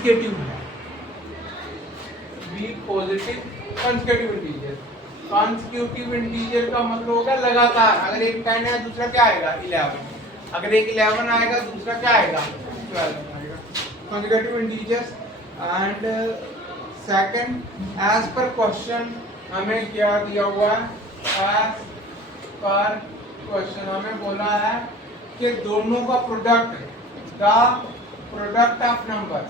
Consecutive है, B positive consecutive integer. Consecutive integer का मतलब होगा लगातार, अगर एक 10 है दूसरा क्या आएगा 11, अगर एक 11 आएगा दूसरा क्या आएगा 12 आएगा, consecutive integers. And second, as per question हमें क्या दिया हुआ है, एज पर क्वेश्चन हमें बोला है कि दोनों का product, the product of number,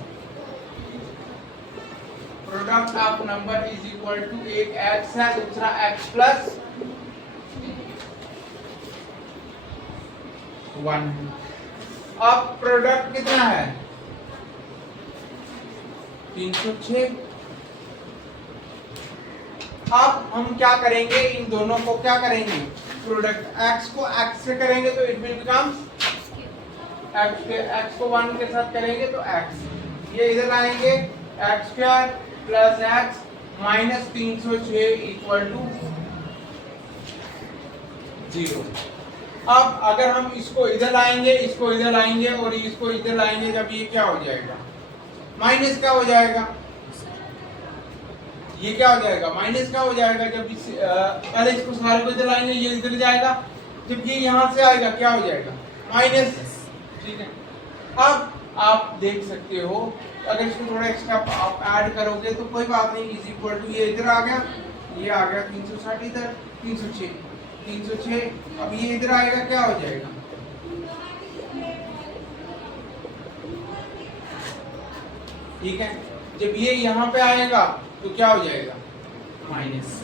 product of number is equal to, एक x है दूसरा x प्लस 1 है। अब प्रोडक्ट कितना है 306। अब हम क्या करेंगे, इन दोनों को क्या करेंगे, प्रोडक्ट x को x से करेंगे तो इट विल बिकम x को 1 के साथ करेंगे तो x, ये इधर आएंगे x square plus x minus 306 equal to 0। अब अगर हम इसको इधर लाएंगे, इसको इधर लाएंगे और इसको इधर लाएंगे, जब ये क्या हो जाएगा माइनस, क्या हो जाएगा, ये क्या हो जाएगा माइनस क्या हो जाएगा, जब इस पहले इसको सारे को इधर लाएंगे, ये इधर जाएगा, जब ये यहाँ से आएगा क्या हो जाएगा माइनस, ठीक है। अब आप देख सकते हो अगर इसको थोड़ा एक्स्ट्रा आप ऐड करोगे तो कोई बात नहीं, इज इक्वल टू ये इधर आ गया, ये आ गया 360 इधर 306, अब ये इधर आएगा क्या हो जाएगा, ठीक है। जब ये यहाँ पे आएगा तो क्या हो जाएगा माइनस।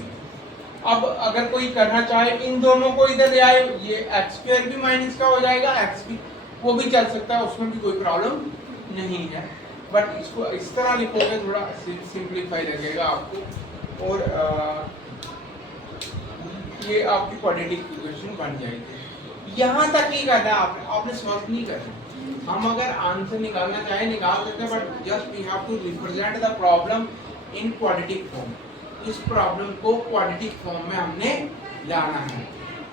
अब अगर कोई करना चाहे इन दोनों को इधर ले आए, ये एक्स स्क्वायर भी माइनस का हो जाएगा, एक्स भी, वो भी चल सकता है, उसमें भी कोई प्रॉब्लम नहीं है। बट इसको इस तरह लिखोगे थोड़ा सिंप्लीफाई लगेगा आपको, और ये आपकी क्वाड्रेटिक इक्वेशन बन जाएगी। यहाँ तक ही करना है आपने सॉल्व नहीं करना। हम अगर आंसर निकालना चाहे निकाल सकते हैं, but just we have to represent the problem in quadratic form. इस प्रॉब्लम को क्वाड्रेटिक फॉर्म में हमने लाना है।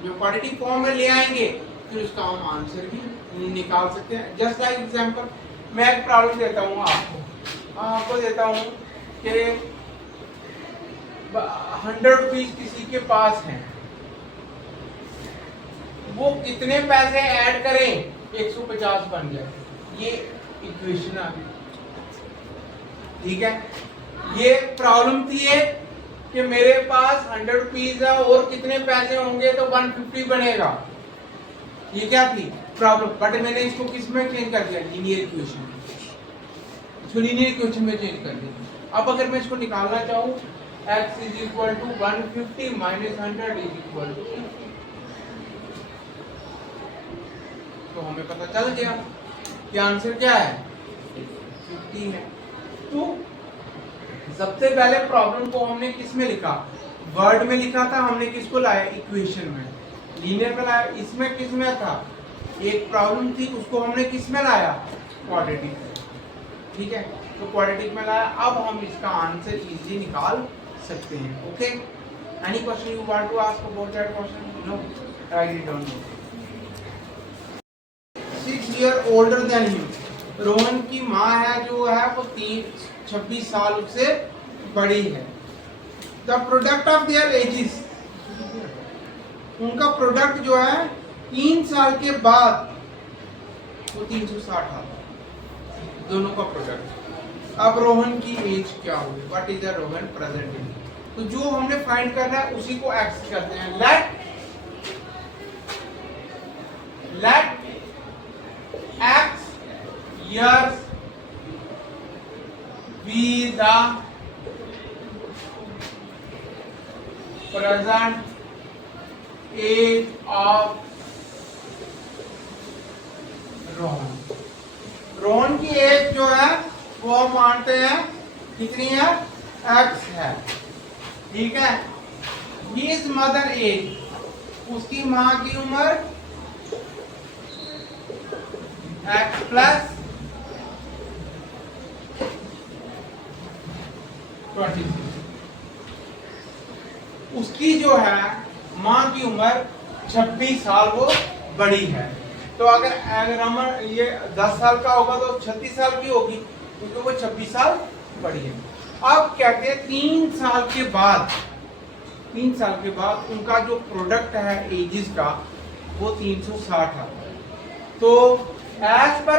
जो क्वाड्रेटिक फॉर्म में ले आएंगे फिर उसका हम आंसर भी निकाल सकते हैं। जस्ट लाइक एग्जांपल, मैं एक प्रॉब्लम देता हूँ आपको देता हूँ कि 100 रुपीज किसी के पास हैं, वो कितने पैसे ऐड करें 150 बन जाए, ये इक्वेशन आ गई, ठीक है। ये प्रॉब्लम थी ये कि मेरे पास 100 रुपीज है और कितने पैसे होंगे तो 150 बनेगा, ये क्या थी प्रॉब्लम। बट मैंने इसको किस में चेंज कर दिया, लीनियर इक्वेशन में, इसको लीनियर इक्वेशन में चेंज कर दिया। अब अगर मैं इसको निकालना चाहूँ, x is equal to 150 minus 100 is equal to, तो हमें पता चल गया कि आंसर क्या है 50 है। तो सबसे पहले प्रॉब्लम को हमने किस में लिखा, वर्ड में लिखा था, हमने किसको लाया इक्वेशन में, लीनियर में लाया। इसमें किस में था, एक प्रॉब्लम थी उसको हमने किस में लाया क्वाड्रेटिक, ठीक है। तो क्वाड्रेटिक में लाया। अब हम इसका आंसर इजीली निकाल सकते हैं। Okay, any question you want to ask about that question? No, I don't know. 6 year older than him, Rohan की माँ है जो है वो 26 साल उससे बड़ी है। The product of there edges, उनका प्रोडक्ट जो है 3 साल के बाद वो 360 आता, दोनों का प्रोडक्ट। अब रोहन की एज क्या होगी, what is the Rohan present age. तो जो हमने फाइंड करना है उसी को एक्स करते हैं। Let x years be the present age of Rohan. Rohan की एज जो है वो हम मानते हैं कितनी है, x है, ठीक है। His mother एज, उसकी माँ की उम्र x प्लस 26, उसकी जो है माँ की उम्र 26 साल वो बड़ी है। तो अगर हम ये 10 साल का होगा तो 36 साल की होगी, क्योंकि वो 26 साल बड़ी है। अब कहते हैं 3 साल के बाद उनका जो प्रोडक्ट है एजिस का वो 360 आता है। तो एज पर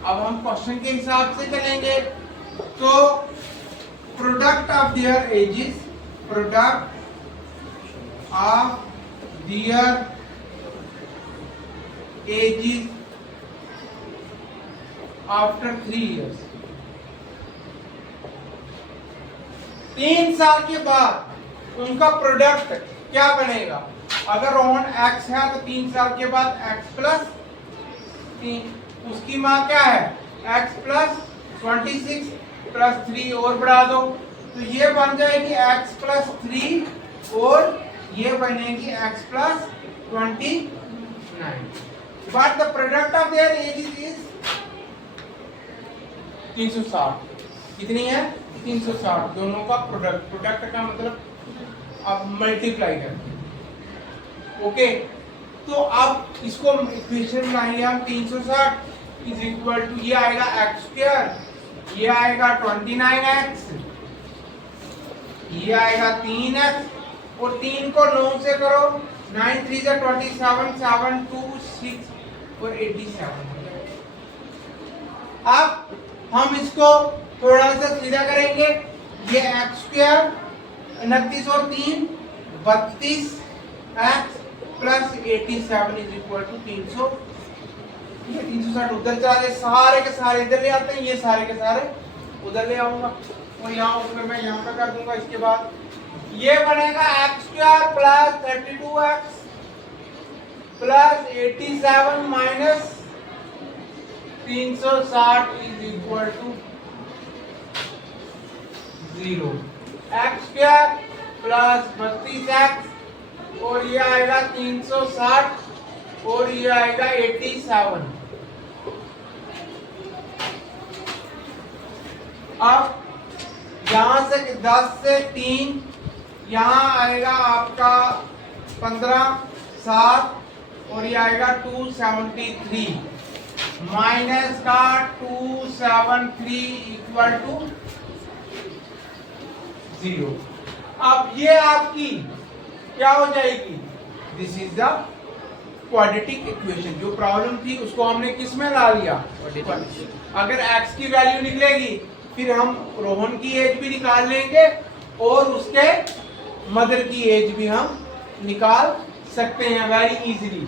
अब हम क्वेश्चन के हिसाब से चलेंगे। तो product of their ages after 3 years, 3 साल के बाद उनका प्रोडक्ट क्या बनेगा? अगर रोहन x है तो 3 साल के बाद x प्लस 3, उसकी माँ क्या है x प्लस 26 प्लस 3 और बढ़ा दो तो ये बन जाएगी x प्लस 3 और ये बनेगी x plus 29। But the product of their age is 360। कितनी है? 360। दोनों का प्रोडक्ट का मतलब अब मल्टीप्लाई करते हैं। ओके, तो अब इसको इक्वेशन बनाएंगे हम। 360 इज इक्वल टू ये आएगा एक्स स्क्वायर, ये आएगा 29x, ये आएगा 3x और 3 को 9 से करो, 9 3 से 27, 7 2 6 और 87। अब हम इसको थोड़ा सा सीधा करेंगे। ये एक्स स्क्वायर 29 और 3 32 X plus 87 is equal to 300। ये 360 उधर चला जाए, सारे के सारे इधर ले आते हैं, ये सारे के सारे उधर ले आऊंगा और यहाँ ऊपर मैं यहाँ पे कर दूंगा। इसके बाद ये बनेगा X square plus 32x plus 87 minus 360 is equal to 0। X square plus 32x और ये आएगा 360 और ये आएगा 87। अब यहां से 10 से 3 यहाँ आएगा आपका 15 7 और ये आएगा 273 माइनस का 273 इक्वल टू 0। अब ये आपकी क्या हो जाएगी? This is the quadratic equation. जो प्रॉब्लम थी उसको हमने किस में ला लिया? अगर x की वैल्यू निकलेगी फिर हम रोहन की एज भी निकाल लेंगे और उसके मदर की एज भी हम निकाल सकते हैं वेरी इजीली।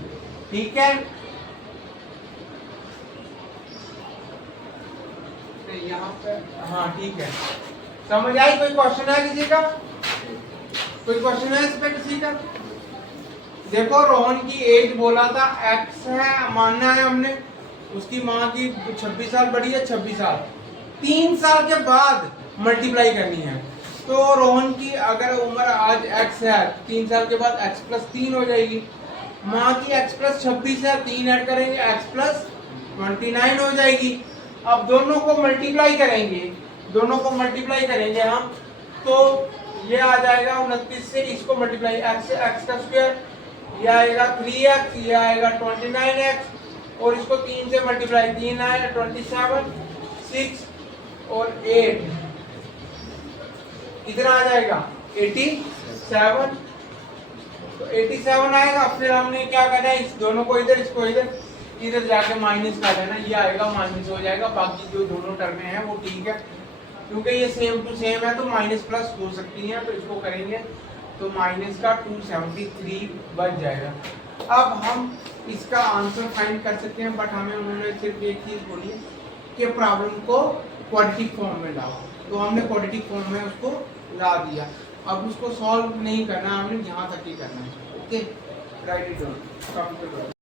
ठीक है, यहाँ पे हाँ ठीक है, समझ आई? कोई क्वेश्चन है किसी का? कोई क्वेश्चन है इस पे किसी का? देखो रोहन की एज बोला था x है, मानना है हमने, उसकी माँ की 26 साल बड़ी है, 26 साल 3 साल के बाद मल्टीप्लाई करनी है। तो रोहन की अगर उम्र आज x है, 3 साल के बाद x प्लस 3 हो जाएगी। माँ की x प्लस 26 है, 3 ऐड करेंगे x प्लस 29 हो जाएगी। अब दोनों को मल्टीप्लाई करेंगे हम, तो ये आ जाएगा 29 से इसको मल्टीप्लाई x से x का स्क्वायर, ये आएगा 3x, ये आएगा 29x और इसको 3 से मल्टीप्लाई 3 आएगा 27 6 और 8 कितना आ जाएगा 87। तो 87 आएगा। फिर हमने क्या करना है, इस दोनों को इधर, इसको इधर जाके माइनस कर देना, ये आएगा माइनस हो जाएगा। बाकी जो दोनों टर्में हैं वो ठीक है, क्योंकि ये सेम टू सेम है तो माइनस प्लस हो सकती है। तो इसको करेंगे तो माइनस का 273 बच जाएगा। अब हम इसका आंसर फाइंड कर सकते हैं, बट हमें उन्होंने सिर्फ एक चीज बोली है कि प्रॉब्लम को क्वाड्रेटिक फॉर्म में लाओ, तो हमने क्वाड्रेटिक फॉर्म में उसको ला दिया। अब उसको सॉल्व नहीं करना, हमने यहाँ तक ही करना है। Okay, right it down.